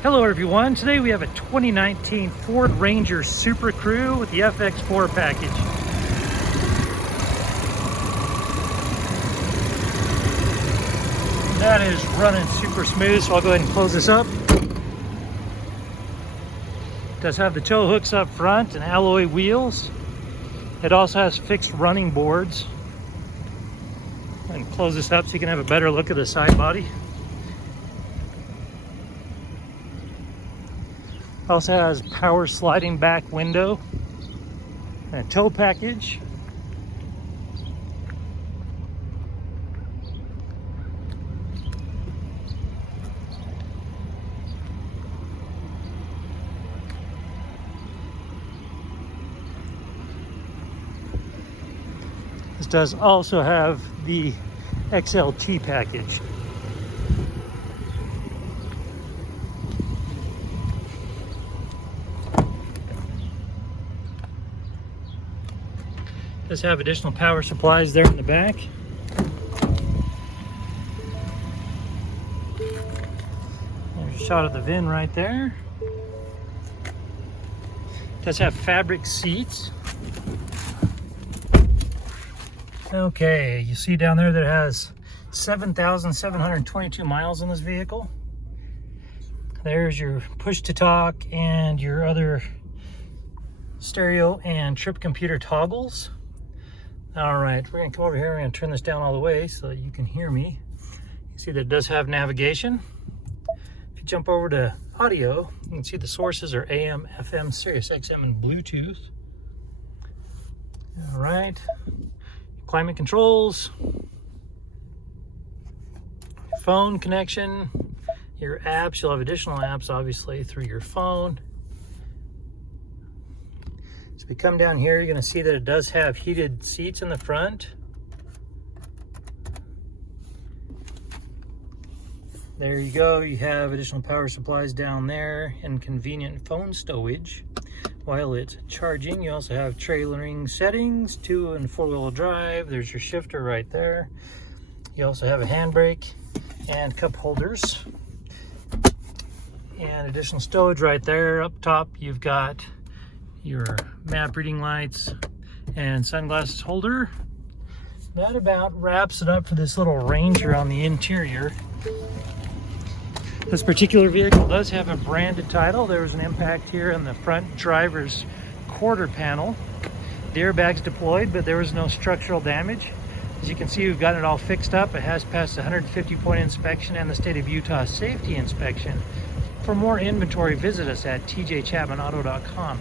Hello everyone, today we have a 2019 Ford Ranger Super Crew with the FX4 package. That is running super smooth, so I'll go ahead and close this up. It does have the tow hooks up front and alloy wheels. It also has fixed running boards. And close this up so you can have a better look at the side body. Also has power sliding back window and a tow package. This does also have the XLT package. Does have additional power supplies there in the back. There's a shot of the VIN right there. Does have fabric seats. Okay, you see down there that it has 7,722 miles on this vehicle. There's your push to talk and your other stereo and trip computer toggles. All right, we're gonna come over here and turn this down all the way so that you can hear me. You see that it does have navigation. If you jump over to audio, you can see the sources are AM, FM, Sirius XM, and Bluetooth. All right, climate controls, phone connection, your apps. You'll have additional apps, obviously, through your phone. So if we come down here, you're going to see that it does have heated seats in the front. There you go. You have additional power supplies down there and convenient phone stowage while it's charging. You also have trailering settings, 2- and 4-wheel drive. There's your shifter right there. You also have a handbrake and cup holders and additional stowage right there. Up top, you've got your map reading lights and sunglasses holder. That about wraps it up for this little Ranger on the interior. This particular vehicle does have a branded title. There was an impact here in the front driver's quarter panel. The airbags deployed, but there was no structural damage. As you can see, we've got it all fixed up. It has passed the 150-point inspection and the state of Utah safety inspection. For more inventory, visit us at tjchapmanauto.com.